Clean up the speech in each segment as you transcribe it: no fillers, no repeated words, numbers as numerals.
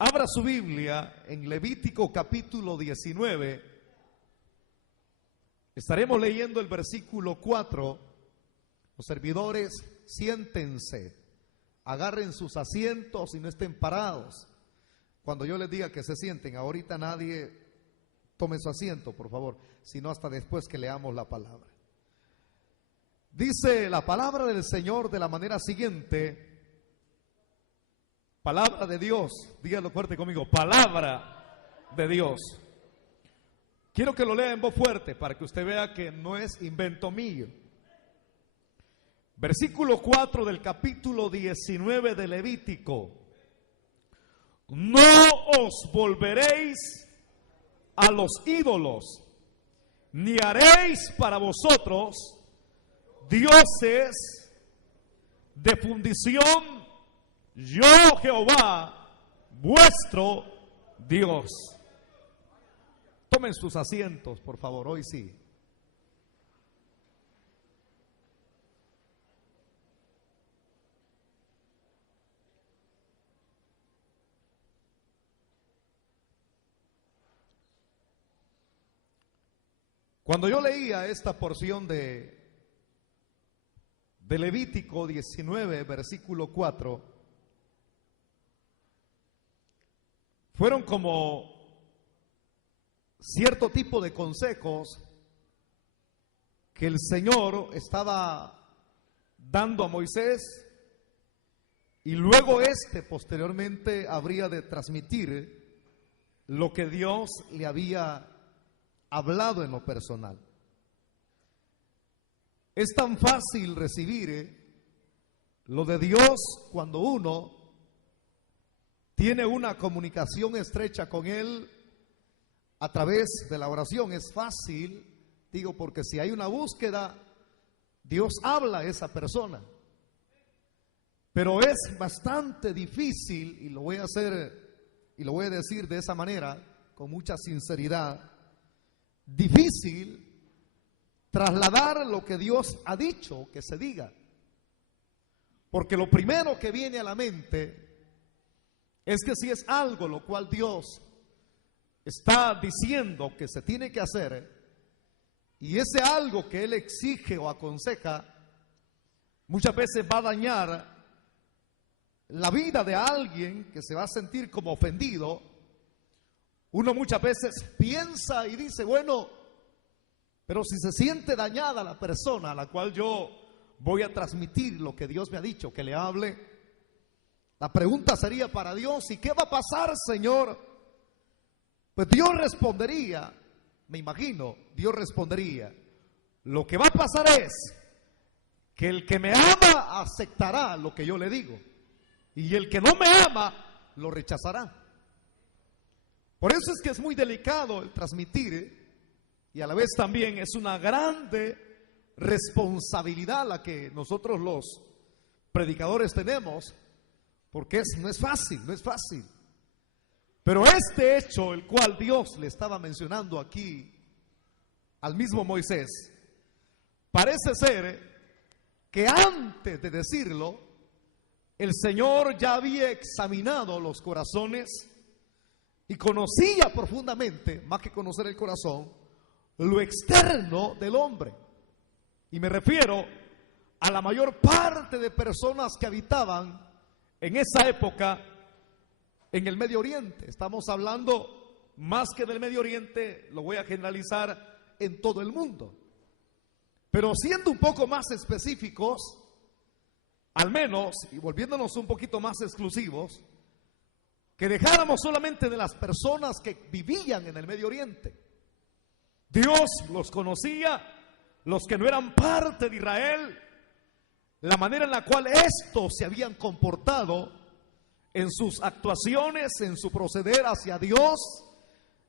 Abra su Biblia en Levítico capítulo 19. Estaremos leyendo el versículo 4. Los servidores, siéntense, agarren sus asientos y no estén parados. Cuando yo les diga que se sienten, ahorita nadie tome su asiento, por favor, sino hasta después que leamos la palabra. Dice la palabra del Señor de la manera siguiente. Palabra de Dios, dígalo fuerte conmigo, palabra de Dios. Quiero que lo lea en voz fuerte para que usted vea que no es invento mío. Versículo 4 del capítulo 19 de Levítico. No os volveréis a los ídolos, ni haréis para vosotros dioses de fundición. Yo, Jehová, vuestro Dios. Tomen sus asientos, por favor, hoy sí. Cuando yo leía esta porción de Levítico 19, versículo 4, fueron como cierto tipo de consejos que el Señor estaba dando a Moisés, y luego posteriormente habría de transmitir lo que Dios le había hablado en lo personal. Es tan fácil recibir lo de Dios cuando uno tiene una comunicación estrecha con Él a través de la oración. Es fácil, digo, porque si hay una búsqueda, Dios habla a esa persona. Pero es bastante difícil, y lo voy a hacer y lo voy a decir de esa manera, con mucha sinceridad, difícil trasladar lo que Dios ha dicho que se diga. Porque lo primero que viene a la mente es que si es algo lo cual Dios está diciendo que se tiene que hacer, y ese algo que Él exige o aconseja, muchas veces va a dañar la vida de alguien que se va a sentir como ofendido. Uno muchas veces piensa y dice, bueno, pero si se siente dañada la persona a la cual yo voy a transmitir lo que Dios me ha dicho que le hable, la pregunta sería para Dios: ¿y qué va a pasar, Señor? Pues Dios respondería, me imagino, Dios respondería: lo que va a pasar es que el que me ama aceptará lo que yo le digo, y el que no me ama lo rechazará. Por eso es que es muy delicado el transmitir, y a la vez también es una grande responsabilidad la que nosotros los predicadores tenemos, porque no es fácil, no es fácil. Pero este hecho, el cual Dios le estaba mencionando aquí al mismo Moisés, parece ser que antes de decirlo, el Señor ya había examinado los corazones y conocía profundamente, más que conocer el corazón, lo externo del hombre. Y me refiero a la mayor parte de personas que habitaban en esa época en el Medio Oriente. Estamos hablando más que del Medio Oriente, lo voy a generalizar en todo el mundo. Pero siendo un poco más específicos, al menos, y volviéndonos un poquito más exclusivos, que dejáramos solamente de las personas que vivían en el Medio Oriente. Dios los conocía, los que no eran parte de Israel, la manera en la cual estos se habían comportado en sus actuaciones, en su proceder hacia Dios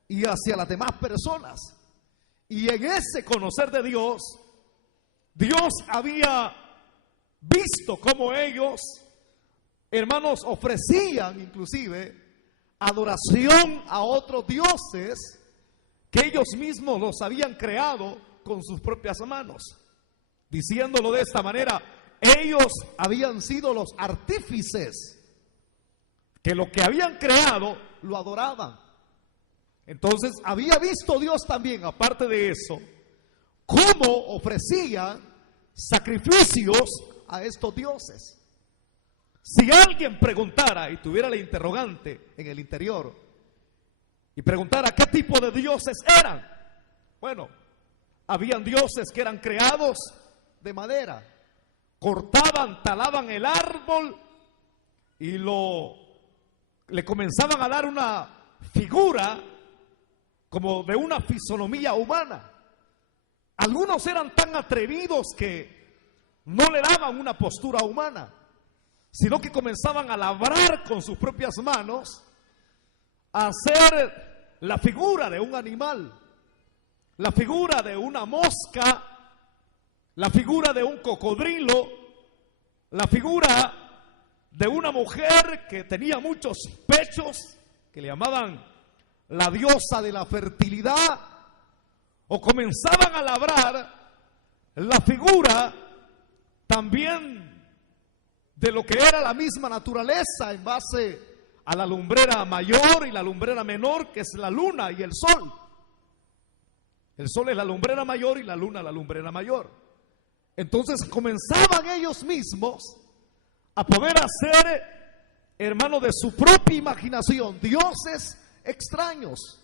y hacia las demás personas. Y en ese conocer de Dios, Dios había visto cómo ellos, hermanos, ofrecían inclusive adoración a otros dioses que ellos mismos los habían creado con sus propias manos. Diciéndolo de esta manera, ellos habían sido los artífices que lo que habían creado lo adoraban. Entonces había visto Dios también, aparte de eso, cómo ofrecían sacrificios a estos dioses. Si alguien preguntara y tuviera la interrogante en el interior y preguntara qué tipo de dioses eran, bueno, habían dioses que eran creados de madera, cortaban, talaban el árbol y le comenzaban a dar una figura como de una fisonomía humana. Algunos eran tan atrevidos que no le daban una postura humana, sino que comenzaban a labrar con sus propias manos, a hacer la figura de un animal, la figura de una mosca, la figura de un cocodrilo, la figura de una mujer que tenía muchos pechos, que le llamaban la diosa de la fertilidad, o comenzaban a labrar la figura también de lo que era la misma naturaleza en base a la lumbrera mayor y la lumbrera menor, que es la luna y el sol. El sol es la lumbrera mayor y la luna la lumbrera mayor. Entonces comenzaban ellos mismos a poder hacer, hermano, de su propia imaginación, dioses extraños,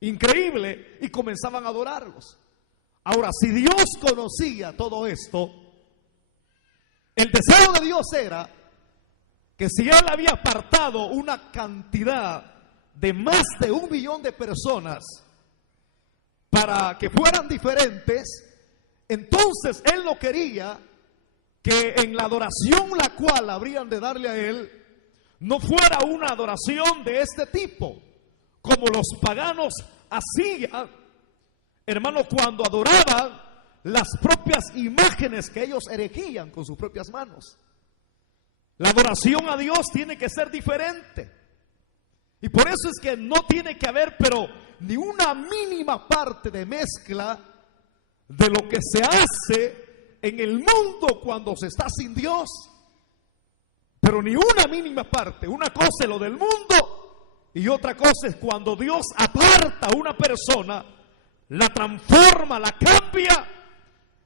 increíble, y comenzaban a adorarlos. Ahora, si Dios conocía todo esto, el deseo de Dios era que si Él había apartado una cantidad de más de 1 millón de personas para que fueran diferentes, entonces Él no quería que en la adoración la cual habrían de darle a Él no fuera una adoración de este tipo, como los paganos hacían, hermano, cuando adoraban las propias imágenes que ellos erigían con sus propias manos. La adoración a Dios tiene que ser diferente. Y por eso es que no tiene que haber, pero ni una mínima parte de mezcla de lo que se hace en el mundo cuando se está sin Dios. Pero ni una mínima parte. Una cosa es lo del mundo y otra cosa es cuando Dios aparta a una persona, la transforma, la cambia,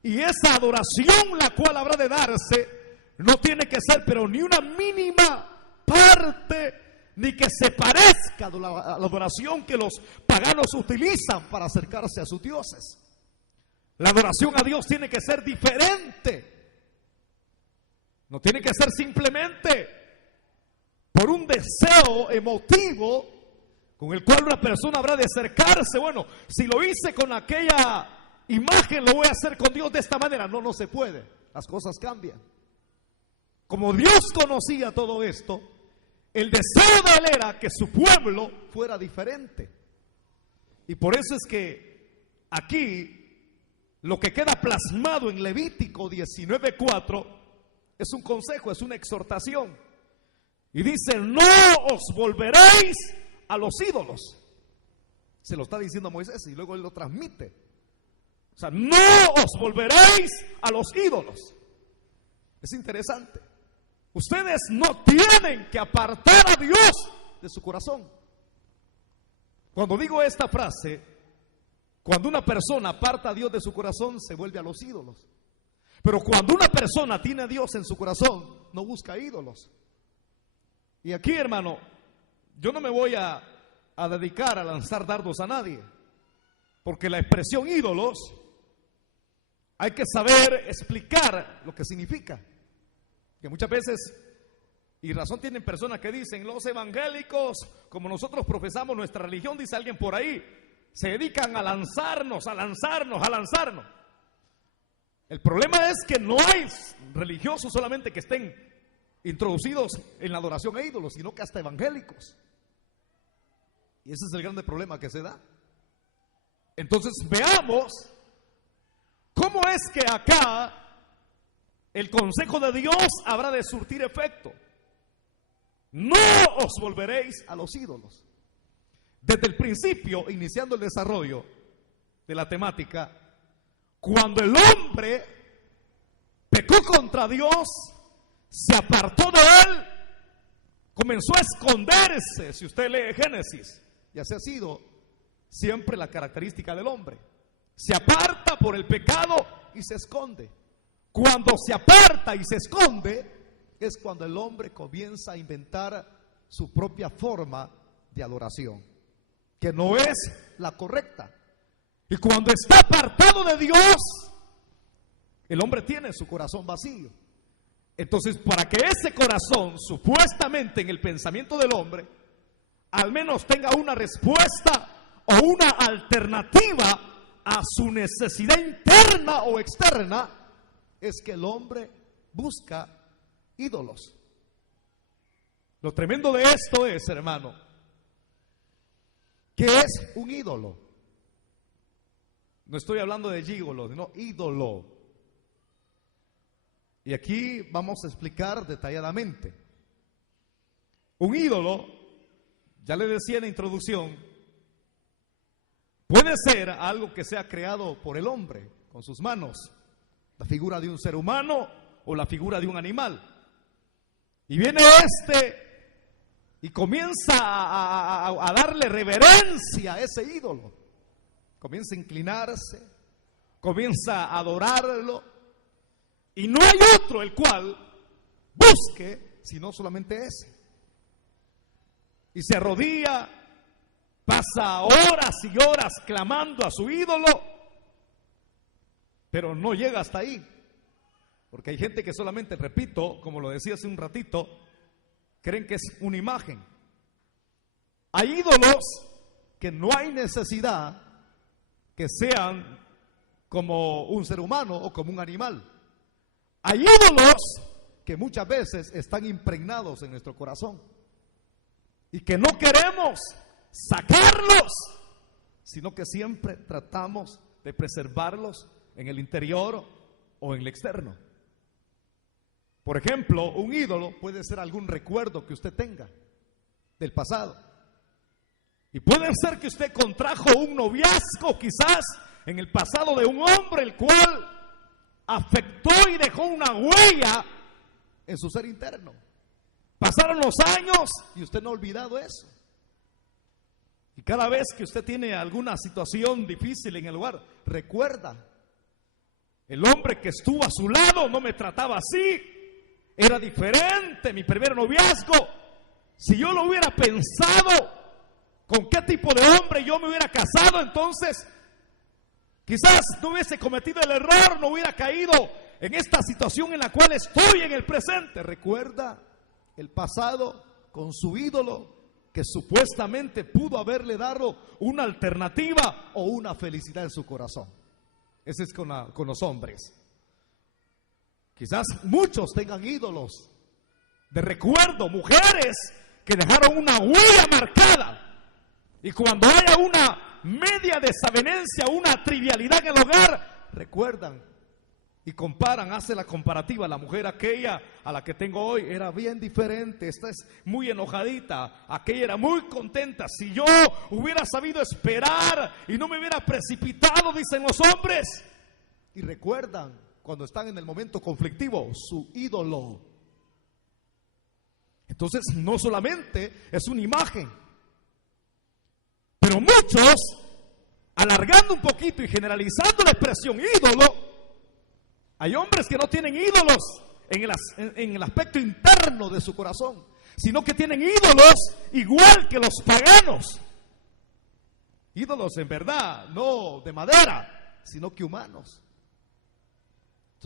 y esa adoración la cual habrá de darse no tiene que ser pero ni una mínima parte, ni que se parezca a la adoración que los paganos utilizan para acercarse a sus dioses. La adoración a Dios tiene que ser diferente. No tiene que ser simplemente por un deseo emotivo con el cual una persona habrá de acercarse. Bueno, si lo hice con aquella imagen, lo voy a hacer con Dios de esta manera. No, no se puede. Las cosas cambian. Como Dios conocía todo esto, el deseo de Él era que su pueblo fuera diferente. Y por eso es que aquí lo que queda plasmado en Levítico 19:4 es un consejo, es una exhortación. Y dice: no os volveréis a los ídolos. Se lo está diciendo a Moisés y luego él lo transmite. O sea, no os volveréis a los ídolos. Es interesante. Ustedes no tienen que apartar a Dios de su corazón. Cuando digo esta frase, cuando una persona aparta a Dios de su corazón, se vuelve a los ídolos. Pero cuando una persona tiene a Dios en su corazón, no busca ídolos. Y aquí, hermano, yo no me voy a dedicar a lanzar dardos a nadie, porque la expresión ídolos hay que saber explicar lo que significa. Que muchas veces, y razón tienen personas que dicen, los evangélicos, como nosotros profesamos nuestra religión, dice alguien por ahí, se dedican a lanzarnos, a lanzarnos, a lanzarnos. El problema es que no hay religiosos solamente que estén introducidos en la adoración a ídolos, sino que hasta evangélicos. Y ese es el grande problema que se da. Entonces veamos cómo es que acá el consejo de Dios habrá de surtir efecto. No os volveréis a los ídolos. Desde el principio, iniciando el desarrollo de la temática, cuando el hombre pecó contra Dios, se apartó de Él, comenzó a esconderse, si usted lee Génesis, y así ha sido siempre la característica del hombre. Se aparta por el pecado y se esconde. Cuando se aparta y se esconde, es cuando el hombre comienza a inventar su propia forma de adoración, que no es la correcta. Y cuando está apartado de Dios, el hombre tiene su corazón vacío. Entonces, para que ese corazón, supuestamente en el pensamiento del hombre, al menos tenga una respuesta o una alternativa a su necesidad interna o externa, es que el hombre busca ídolos. Lo tremendo de esto es, hermano, que es un ídolo. No estoy hablando de gigolo, sino ídolo. Y aquí vamos a explicar detalladamente. Un ídolo, ya le decía en la introducción, puede ser algo que sea creado por el hombre con sus manos, la figura de un ser humano o la figura de un animal. Y viene y comienza a darle reverencia a ese ídolo. Comienza a inclinarse, comienza a adorarlo. Y no hay otro el cual busque, sino solamente ese. Y se arrodilla, pasa horas y horas clamando a su ídolo, pero no llega hasta ahí. Porque hay gente que solamente, repito, como lo decía hace un ratito, creen que es una imagen. Hay ídolos que no hay necesidad que sean como un ser humano o como un animal. Hay ídolos que muchas veces están impregnados en nuestro corazón y que no queremos sacarlos, sino que siempre tratamos de preservarlos en el interior o en el externo. Por ejemplo, un ídolo puede ser algún recuerdo que usted tenga del pasado. Y puede ser que usted contrajo un noviazgo quizás en el pasado de un hombre el cual afectó y dejó una huella en su ser interno. Pasaron los años y usted no ha olvidado eso. Y cada vez que usted tiene alguna situación difícil en el hogar, recuerda, el hombre que estuvo a su lado no me trataba así, era diferente mi primer noviazgo. Si yo lo hubiera pensado, con qué tipo de hombre yo me hubiera casado, entonces quizás no hubiese cometido el error, no hubiera caído en esta situación en la cual estoy en el presente. Recuerda el pasado con su ídolo que supuestamente pudo haberle dado una alternativa o una felicidad en su corazón. Ese es con los hombres. Quizás muchos tengan ídolos de recuerdo, mujeres que dejaron una huella marcada. Y cuando haya una media desavenencia, una trivialidad en el hogar, recuerdan y comparan, hace la comparativa. La mujer aquella a la que tengo hoy era bien diferente, esta es muy enojadita, aquella era muy contenta. Si yo hubiera sabido esperar y no me hubiera precipitado, dicen los hombres. Y recuerdan cuando están en el momento conflictivo su ídolo. Entonces no solamente es una imagen, pero muchos, alargando un poquito y generalizando la expresión ídolo, hay hombres que no tienen ídolos en el aspecto interno de su corazón, sino que tienen ídolos igual que los paganos. Ídolos en verdad, no de madera, sino que humanos.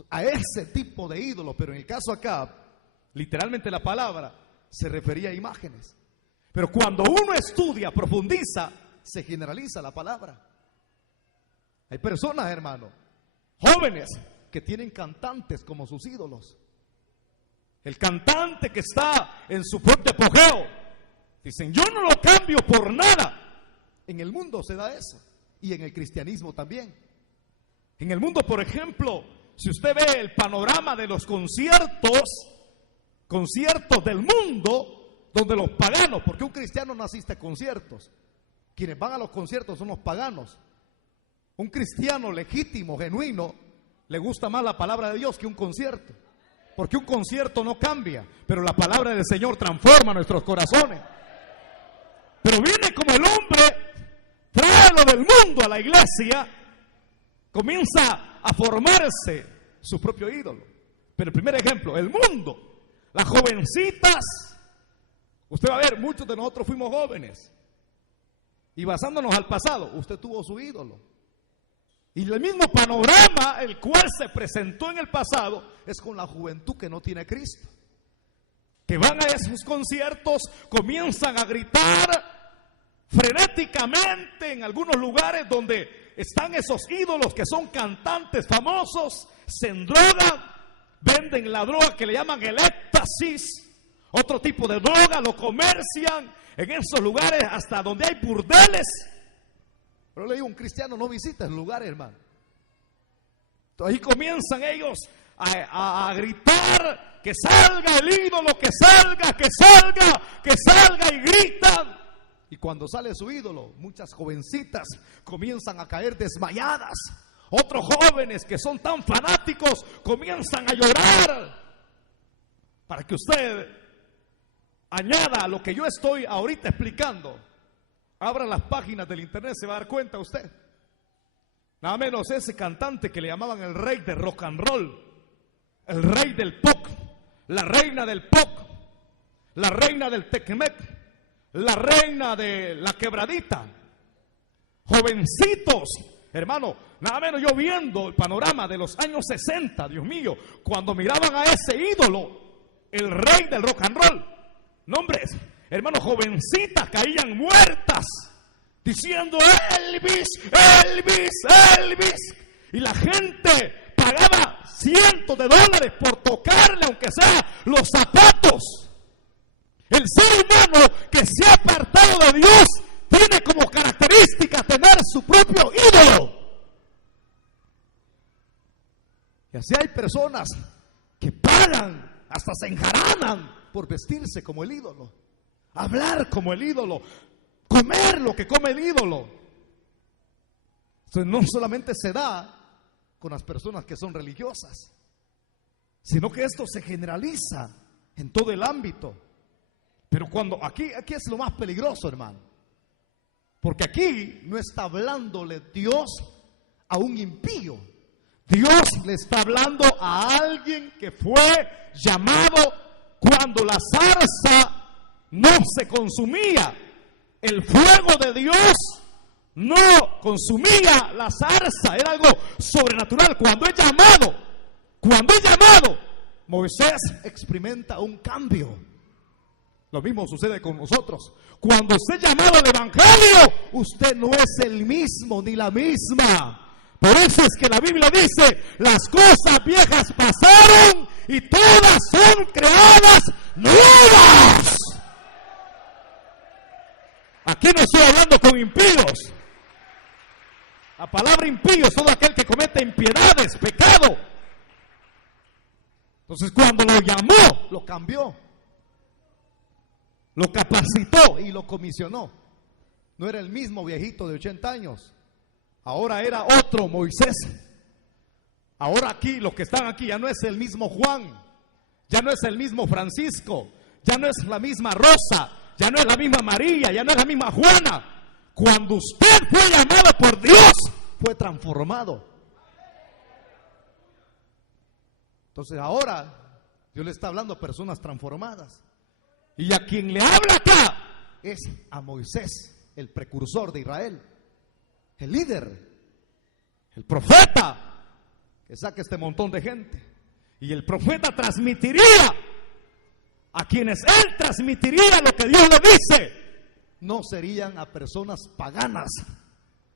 A ese tipo de ídolo, pero en el caso acá, literalmente la palabra se refería a imágenes. Pero cuando uno estudia, profundiza, se generaliza la palabra. Hay personas, hermano, jóvenes, que tienen cantantes como sus ídolos. El cantante que está en su propio apogeo, dicen, yo no lo cambio por nada. En el mundo se da eso, y en el cristianismo también. En el mundo, por ejemplo, si usted ve el panorama de los conciertos del mundo, donde los paganos, porque un cristiano no asiste a conciertos, quienes van a los conciertos son los paganos. Un cristiano legítimo, genuino, le gusta más la palabra de Dios que un concierto. Porque un concierto no cambia, pero la palabra del Señor transforma nuestros corazones. Pero viene como el hombre, trae lo del mundo a la iglesia, comienza a formarse su propio ídolo. Pero el primer ejemplo, el mundo, las jovencitas. Usted va a ver, muchos de nosotros fuimos jóvenes. Y basándonos al pasado, usted tuvo su ídolo. Y el mismo panorama, el cual se presentó en el pasado, es con la juventud que no tiene Cristo. Que van a esos conciertos, comienzan a gritar frenéticamente en algunos lugares donde están esos ídolos que son cantantes famosos, se endrogan, venden la droga que le llaman el éxtasis, otro tipo de droga, lo comercian en esos lugares hasta donde hay burdeles. Pero le digo, un cristiano no visita esos lugares, hermano. Entonces ahí comienzan ellos a gritar que salga el ídolo, que salga, que salga, que salga, y gritan. Y cuando sale su ídolo, muchas jovencitas comienzan a caer desmayadas. Otros jóvenes que son tan fanáticos comienzan a llorar. Para que usted añada a lo que yo estoy ahorita explicando, abra las páginas del internet, se va a dar cuenta usted. Nada menos ese cantante que le llamaban el rey del rock and roll, el rey del pop, la reina del pop, la reina del tecmec, la reina de la quebradita. Jovencitos, hermano, nada menos yo viendo el panorama de los años 60, Dios mío, cuando miraban a ese ídolo, el rey del rock and roll. Nombres, hermanos, jovencitas caían muertas diciendo Elvis, Elvis, Elvis. Y la gente pagaba cientos de dólares por tocarle, aunque sea los zapatos. El ser humano que se ha apartado de Dios tiene como característica tener su propio ídolo. Y así hay personas que pagan, hasta se enjaranan por vestirse como el ídolo, hablar como el ídolo, comer lo que come el ídolo. Entonces no solamente se da con las personas que son religiosas, sino que esto se generaliza en todo el ámbito. Pero cuando aquí es lo más peligroso, hermano, porque aquí no está hablándole Dios a un impío. Dios le está hablando a alguien que fue llamado cuando la zarza no se consumía. El fuego de Dios no consumía la zarza, era algo sobrenatural. Cuando es llamado, Moisés experimenta un cambio. Lo mismo sucede con nosotros. Cuando usted es llamado al evangelio, usted no es el mismo ni la misma. Por eso es que la Biblia dice, las cosas viejas pasaron y todas son creadas nuevas. Aquí no estoy hablando con impíos. La palabra impío es todo aquel que comete impiedades, pecado. Entonces cuando lo llamó, lo cambió, lo capacitó y lo comisionó. No era el mismo viejito de 80 años. Ahora era otro Moisés. Ahora aquí, los que están aquí, ya no es el mismo Juan, ya no es el mismo Francisco, ya no es la misma Rosa, ya no es la misma María, ya no es la misma Juana. Cuando usted fue llamado por Dios, fue transformado. Entonces ahora Dios le está hablando a personas transformadas. Y a quien le habla acá es a Moisés, el precursor de Israel, el líder, el profeta que saca este montón de gente. Y el profeta transmitiría a quienes él transmitiría lo que Dios le dice. No serían a personas paganas,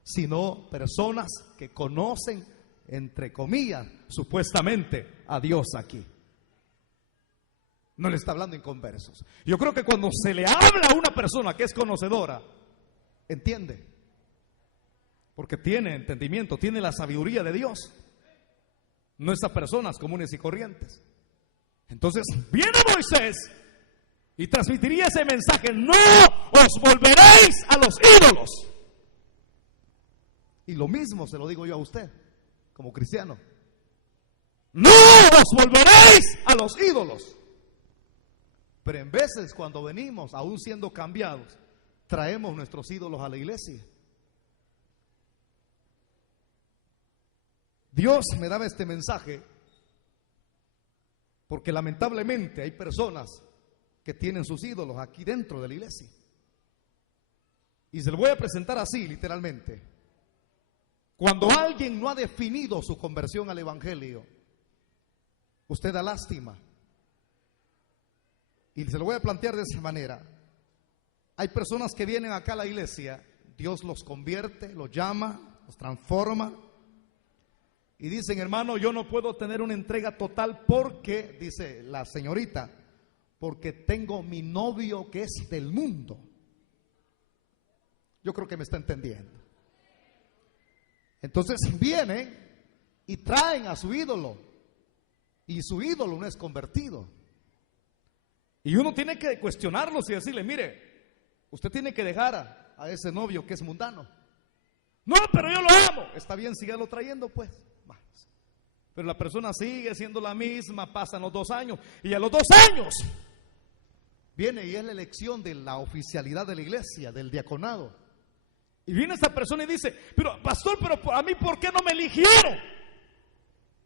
sino personas que conocen, entre comillas, supuestamente a Dios aquí. No le está hablando inconversos. Yo creo que cuando se le habla a una persona que es conocedora, entiende. Porque tiene entendimiento, tiene la sabiduría de Dios. No estas personas comunes y corrientes. Entonces viene Moisés y transmitiría ese mensaje: no os volveréis a los ídolos. Y lo mismo se lo digo yo a usted, como cristiano. no os volveréis a los ídolos. Pero en veces cuando venimos, aún siendo cambiados, traemos nuestros ídolos a la iglesia. Dios me daba este mensaje porque lamentablemente hay personas que tienen sus ídolos aquí dentro de la iglesia. Y se lo voy a presentar así, literalmente. Cuando alguien no ha definido su conversión al evangelio, usted da lástima. Y se lo voy a plantear de esa manera. Hay personas que vienen acá a la iglesia, Dios los convierte, los llama, los transforma. Y dicen, hermano, yo no puedo tener una entrega total porque, dice la señorita, porque tengo mi novio que es del mundo. Yo creo que me está entendiendo. Entonces vienen y traen a su ídolo. Y su ídolo no es convertido. Y uno tiene que cuestionarlos y decirle, mire, usted tiene que dejar a ese novio que es mundano. No, pero yo lo amo. Está bien, sígalo trayendo pues. Pero la persona sigue siendo la misma, pasan los 2 años. Y a los 2 años viene y es la elección de la oficialidad de la iglesia, del diaconado. Y viene esta persona y dice, pero pastor, pero a mí ¿por qué no me eligieron?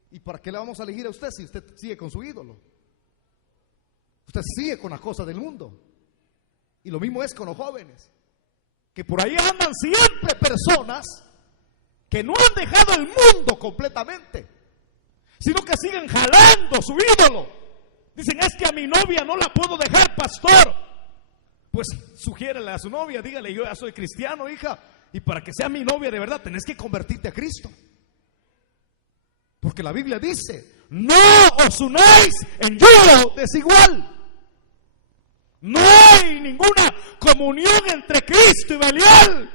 ¿Y para qué le vamos a elegir a usted si usted sigue con su ídolo? Usted sigue con las cosas del mundo. Y lo mismo es con los jóvenes, que por ahí andan siempre personas que no han dejado el mundo completamente, sino que siguen jalando su ídolo. Dicen, es que a mi novia no la puedo dejar, pastor. Pues sugiérele a su novia, dígale, yo ya soy cristiano, hija, y para que sea mi novia de verdad tenés que convertirte a Cristo. Porque la Biblia dice, no os unáis en yugo desigual. No hay ninguna comunión entre Cristo y Belial.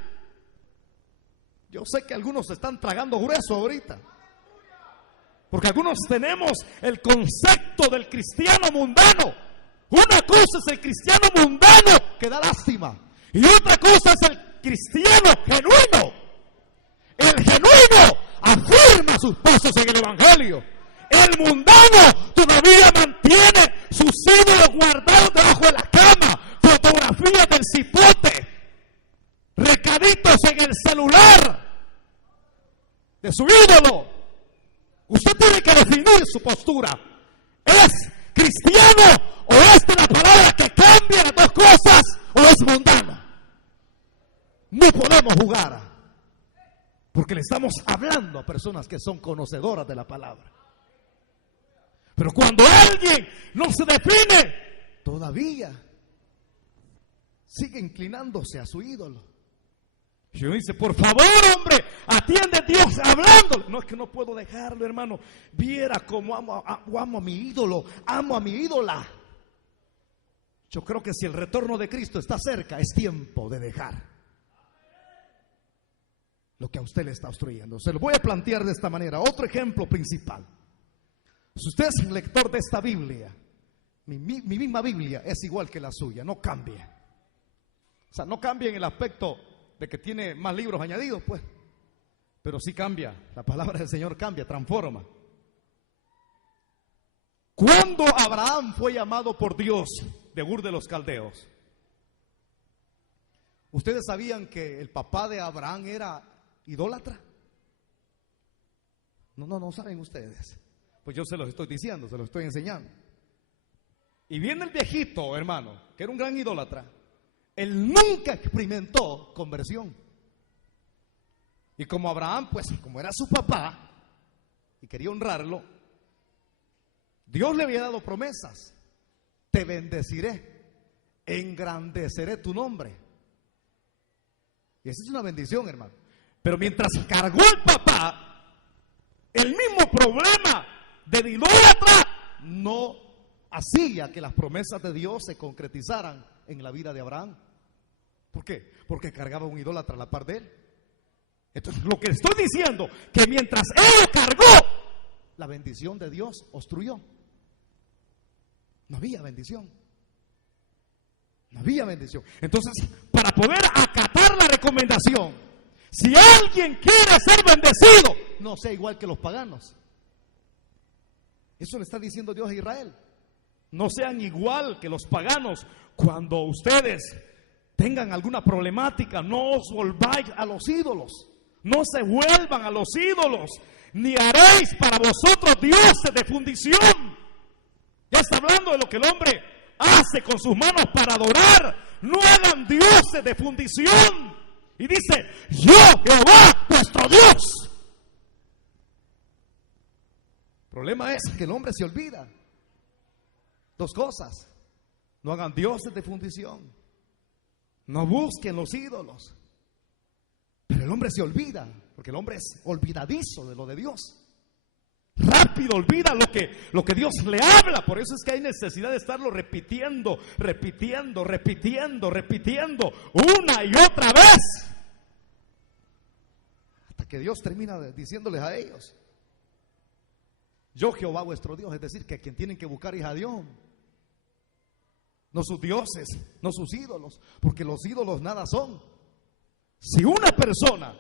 Yo sé que algunos se están tragando grueso ahorita, porque algunos tenemos el concepto del cristiano mundano. Una cosa es el cristiano mundano que da lástima, y otra cosa es el cristiano genuino. El genuino afirma sus pasos en el evangelio. El mundano todavía mantiene sus ídolos guardados debajo de la cama, fotografías del cipote, recaditos en el celular de su ídolo. Usted tiene que definir su postura. ¿Es cristiano o es de la palabra que cambia las dos cosas, o es mundano? No podemos jugar, porque le estamos hablando a personas que son conocedoras de la palabra. Pero cuando alguien no se define, todavía sigue inclinándose a su ídolo. Y uno dice, por favor, hombre, atiende a Dios hablando. No, es que no puedo dejarlo, hermano. Viera cómo amo a mi ídolo, amo a mi ídola. Yo creo que si el retorno de Cristo está cerca, es tiempo de dejar lo que a usted le está obstruyendo. Se lo voy a plantear de esta manera. Otro ejemplo principal. Si usted es lector de esta Biblia, mi misma Biblia es igual que la suya, no cambia. O sea, no cambia en el aspecto de que tiene más libros añadidos, pues, pero sí cambia. La palabra del Señor cambia, transforma. ¿Cuándo Abraham fue llamado por Dios de Ur de los Caldeos? ¿Ustedes sabían que el papá de Abraham era idólatra? No saben ustedes. Pues yo se los estoy diciendo, se los estoy enseñando. Y viene el viejito, hermano, que era un gran idólatra. Él nunca experimentó conversión. Y como Abraham, pues como era su papá y quería honrarlo, Dios le había dado promesas. Te bendeciré, engrandeceré tu nombre. Y esa es una bendición, hermano. Pero mientras cargó el papá, el mismo problema del idólatra no hacía que las promesas de Dios se concretizaran en la vida de Abraham. ¿Por qué? Porque cargaba un idólatra a la par de él. Entonces, lo que estoy diciendo, que mientras él lo cargó, la bendición de Dios obstruyó. No había bendición. No había bendición. Entonces, para poder acatar la recomendación, si alguien quiere ser bendecido, no sea igual que los paganos. Eso le está diciendo Dios a Israel. No sean igual que los paganos. Cuando ustedes tengan alguna problemática, no os volváis a los ídolos. No se vuelvan a los ídolos, ni haréis para vosotros dioses de fundición. Ya está hablando de lo que el hombre hace con sus manos para adorar. No hagan dioses de fundición. Y dice: yo, Jehová, vuestro Dios. El problema es que el hombre se olvida. Dos cosas: no hagan dioses de fundición, no busquen los ídolos. Pero el hombre se olvida, porque el hombre es olvidadizo de lo de Dios. Rápido olvida lo que Dios le habla. Por eso es que hay necesidad de estarlo repitiendo una y otra vez, hasta que Dios termina diciéndoles a ellos: yo, Jehová vuestro Dios. Es decir, que a quien tienen que buscar es a Dios, no sus dioses, no sus ídolos, porque los ídolos nada son. si una persona